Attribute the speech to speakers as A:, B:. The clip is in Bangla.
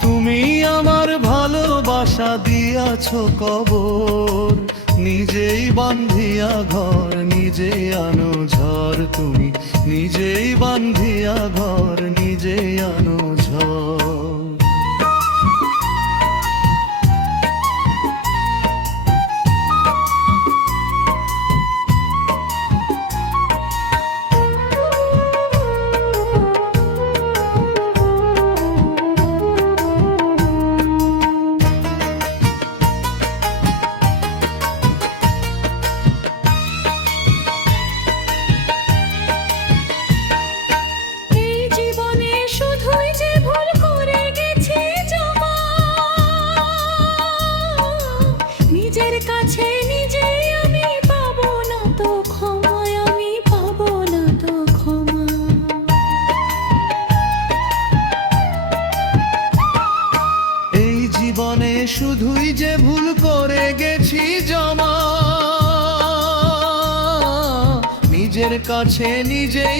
A: তুমি আমার ভালোবাসা দিয়াছ কবর। নিজেই বান্ধিয়া ঘর নিজে আনো ঝড় তুমি। নিজেই বান্ধিয়া ঘর নিজে আনো শুধুই যে ভুল করে গেছি জমা। নিজের কাছে নিজেই